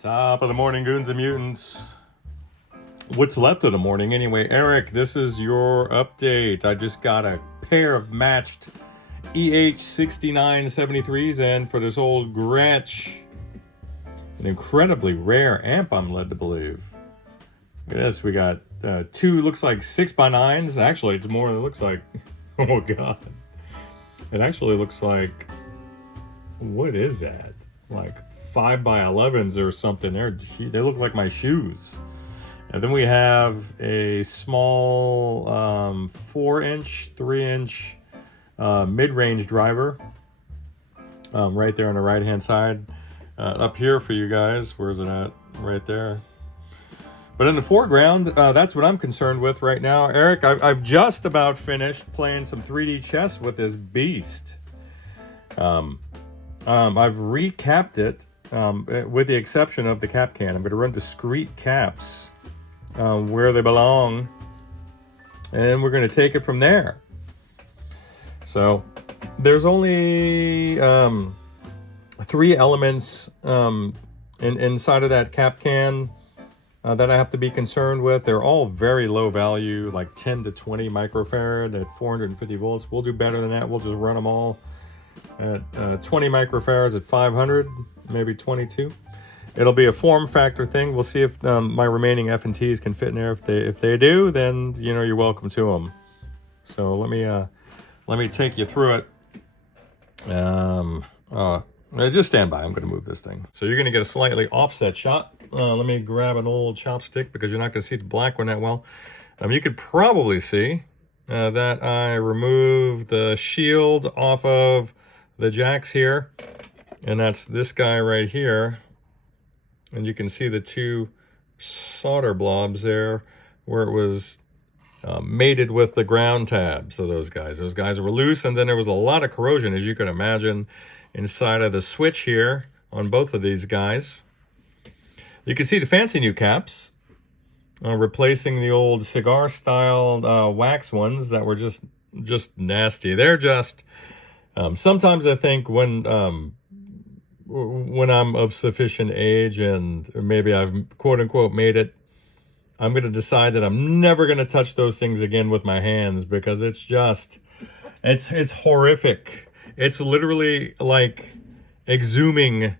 Top of the morning, goons and mutants. What's left of the morning anyway? Eric, this is your update. I just got a pair of matched EH6973s and for this old Gretsch. An incredibly rare amp, I'm led to believe. Look at this, we got two, looks like 6x9s. Actually, it's more, it looks like, oh god. It actually looks like, what is that? Like 5x11s or something. They look like my shoes. And then we have a small 4-inch, 3-inch mid-range driver right there on the right-hand side. Up here for you guys, where's it at? Right there. But in the foreground, that's what I'm concerned with right now. Eric, I've just about finished playing some 3D chess with this beast. I've recapped it with the exception of the cap can. I'm going to run discrete caps where they belong, and we're going to take it from there. So there's only 3 elements inside of that cap can that I have to be concerned with. They're all very low value, like 10 to 20 microfarad at 450 volts. We'll do better than that. We'll just run them all at 20 microfarads at 500, maybe 22. It'll be a form factor thing. We'll see if my remaining F&Ts can fit in there. If they do, then you know you're welcome to them. So let me take you through it. Just stand by. I'm going to move this thing. So you're going to get a slightly offset shot. Let me grab an old chopstick because you're not going to see the black one that well. You could probably see that I removed the shield off of the jacks here, and that's this guy right here. And you can see the 2 solder blobs there where it was mated with the ground tabs of those guys. Those guys were loose, and then there was a lot of corrosion, as you can imagine, inside of the switch here on both of these guys. You can see the fancy new caps, replacing the old cigar-style wax ones that were just nasty. They're just, sometimes I think when I'm of sufficient age and maybe I've quote-unquote made it, I'm going to decide that I'm never going to touch those things again with my hands because it's just, it's horrific. It's literally like exhuming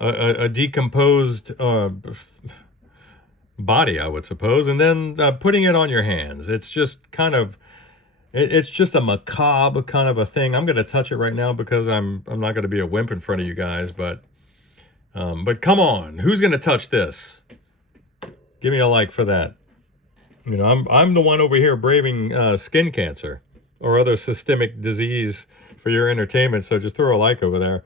a decomposed body, I would suppose, and then putting it on your hands. It's just kind of, it's just a macabre kind of a thing. I'm going to touch it right now because I'm not going to be a wimp in front of you guys, but come on, who's going to touch this? Give me a like for that. You know, I'm the one over here braving skin cancer or other systemic disease for your entertainment, so just throw a like over there.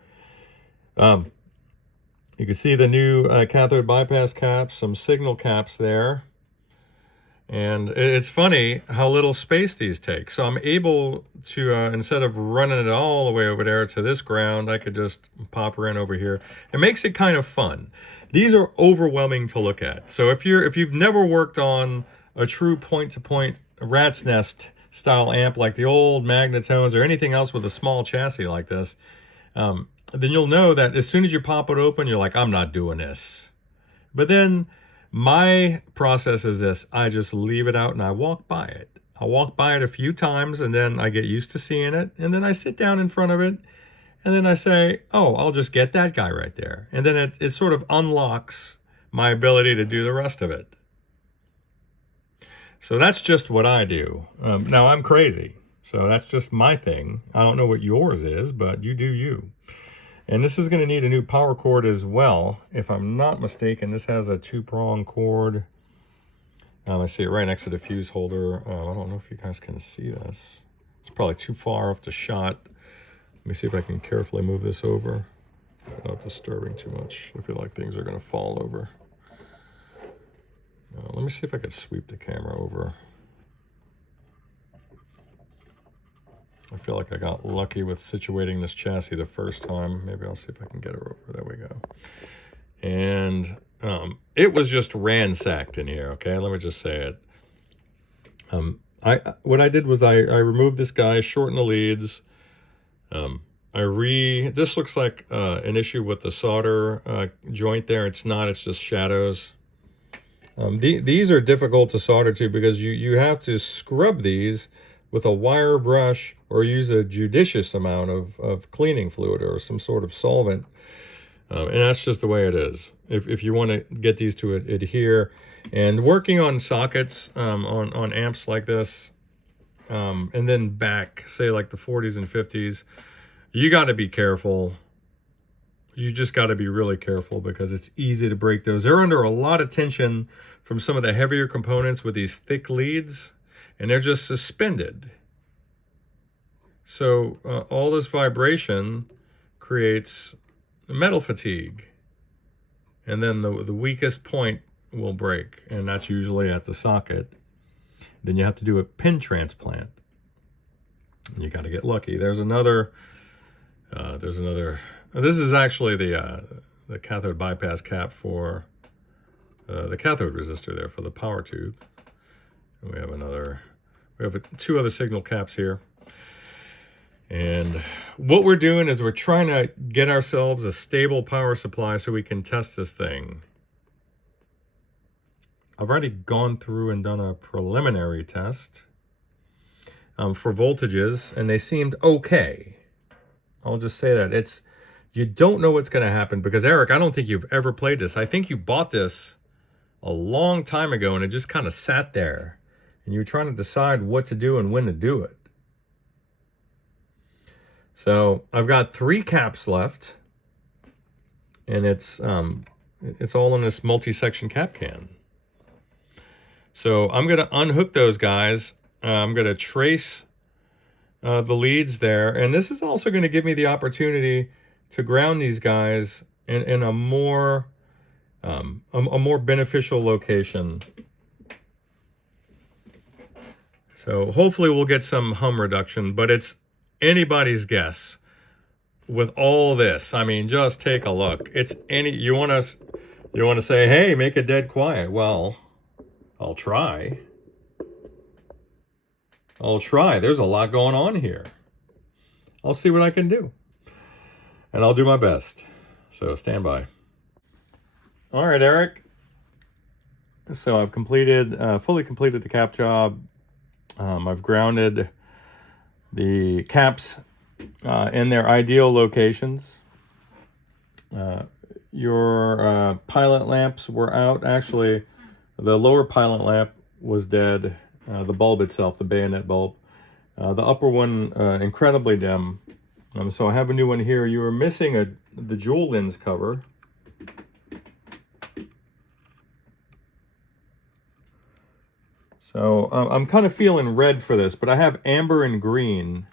You can see the new cathode bypass caps, some signal caps there. And it's funny how little space these take. So I'm able to, instead of running it all the way over there to this ground, I could just pop her in over here. It makes it kind of fun. These are overwhelming to look at. So if you've never worked on a true point-to-point rat's nest style amp like the old Magnetones or anything else with a small chassis like this, then you'll know that as soon as you pop it open, you're like, I'm not doing this. But then my process is this. I just leave it out and I walk by it. I walk by it a few times and then I get used to seeing it. And then I sit down in front of it and then I say, oh, I'll just get that guy right there. And then it sort of unlocks my ability to do the rest of it. So that's just what I do. Now I'm crazy. So that's just my thing. I don't know what yours is, but you do you. And this is going to need a new power cord as well. If I'm not mistaken, this has a 2-prong cord. I see it right next to the fuse holder. I don't know if you guys can see this. It's probably too far off the shot. Let me see if I can carefully move this over without disturbing too much. I feel like things are going to fall over. Let me see if I could sweep the camera over. I feel like I got lucky with situating this chassis the first time. Maybe I'll see if I can get her over. There we go. And it was just ransacked in here, okay? Let me just say it. What I did was I removed this guy, shortened the leads. This looks like an issue with the solder joint there. It's not, it's just shadows. These are difficult to solder to because you have to scrub these with a wire brush or use a judicious amount of cleaning fluid or some sort of solvent. And that's just the way it is. If you want to get these to adhere, and working on sockets on amps like this, and then back, say like the 40s and 50s, you got to be careful. You just got to be really careful because it's easy to break those. They're under a lot of tension from some of the heavier components with these thick leads, and they're just suspended. So all this vibration creates metal fatigue, and then the weakest point will break, and that's usually at the socket. Then you have to do a pin transplant. You got to get lucky. There's another. This is actually the cathode bypass cap for the cathode resistor there for the power tube. And we have two other signal caps here. And what we're doing is we're trying to get ourselves a stable power supply so we can test this thing. I've already gone through and done a preliminary test for voltages, and they seemed okay. I'll just say that. You don't know what's going to happen because, Eric, I don't think you've ever played this. I think you bought this a long time ago and it just kind of sat there and you were trying to decide what to do and when to do it. So I've got 3 caps left, and it's all in this multi-section cap can. So I'm going to unhook those guys. I'm going to trace the leads there, and this is also going to give me the opportunity to ground these guys in a more beneficial location. So hopefully we'll get some hum reduction, but it's anybody's guess with all this. I mean, just take a look. You want to say, hey, make it dead quiet. Well, I'll try. There's a lot going on here. I'll see what I can do. And I'll do my best. So stand by. All right, Eric. So I've fully completed the cap job. I've grounded the caps in their ideal locations. Your pilot lamps were out. Actually, the lower pilot lamp was dead. The bulb itself, the bayonet bulb. The upper one, incredibly dim. So I have a new one here. You were missing the jewel lens cover. So I'm kind of feeling red for this, but I have amber and green.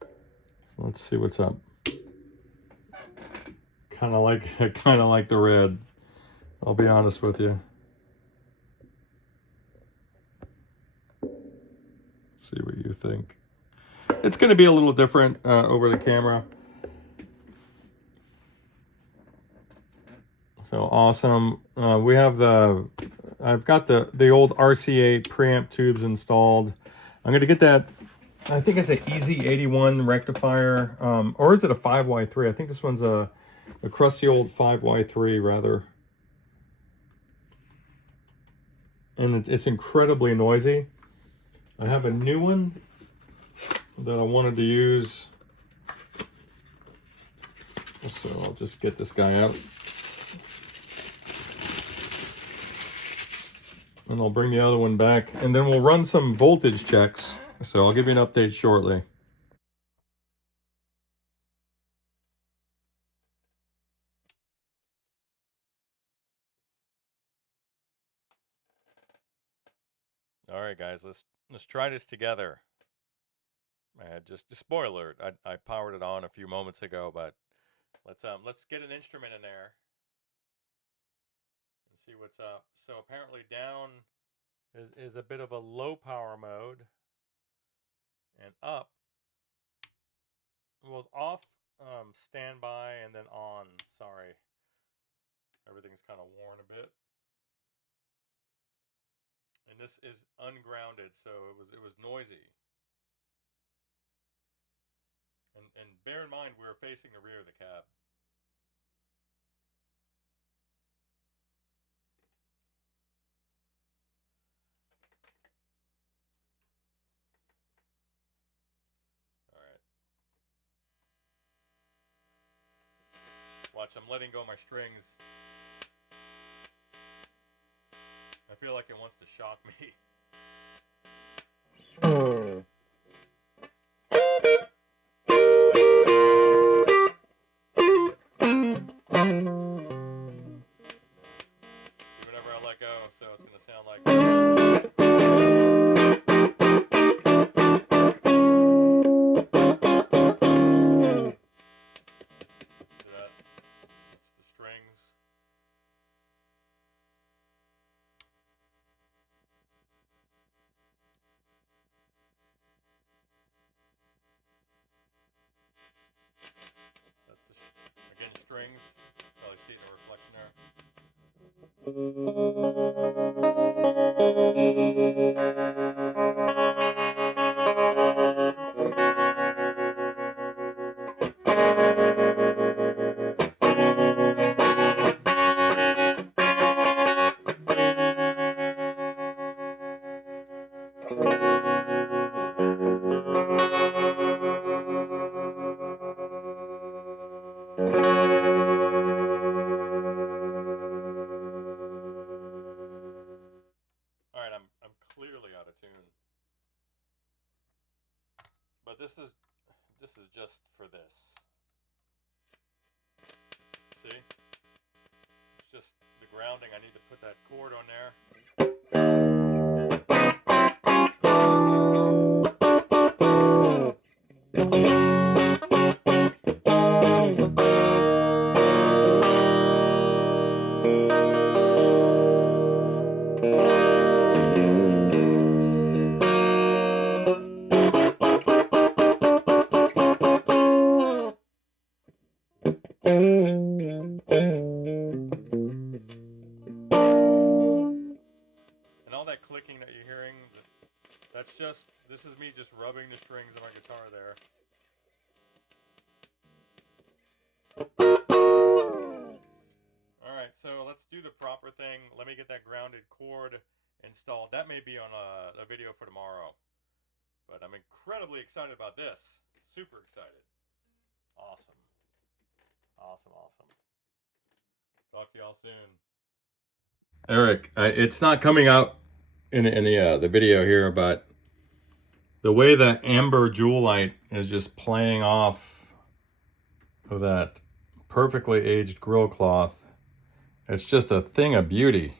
So let's see what's up. Kind of like the red. I'll be honest with you. See what you think. It's going to be a little different over the camera. So awesome. I've got the old RCA preamp tubes installed. I'm going to get that. I think it's an EZ81 rectifier, or is it a 5Y3? I think this one's a crusty old 5Y3 rather. And it's incredibly noisy. I have a new one that I wanted to use. So I'll just get this guy out. And I'll bring the other one back, and then we'll run some voltage checks. So I'll give you an update shortly. All right, guys, let's try this together. Just a spoiler alert, I powered it on a few moments ago, but let's get an instrument in there and see what's up. So apparently down is a bit of a low power mode, and up, well, off, standby, and then on. Sorry, everything's kind of worn a bit. And And this is ungrounded, so it was noisy. And bear in mind, we were facing the rear of the cab. All right. Watch, I'm letting go of my strings. I feel like it wants to shock me. See, whenever I let go, so it's going to sound like this. So that's the strings. That's the, again, strings. Probably see it in the reflection there. All right, I'm clearly out of tune. But this is just for this. See? It's just the grounding. I need to put that chord on there. And all that clicking that you're hearing, that's just, this is me just rubbing the strings on my guitar there. Alright, so let's do the proper thing. Let me get that grounded chord installed. That may be on a video for tomorrow. But I'm incredibly excited about this. Super excited. Awesome. Awesome, awesome. Talk to y'all soon. Eric, it's not coming out in the video here, but the way the amber jewel light is just playing off of that perfectly aged grill cloth, it's just a thing of beauty.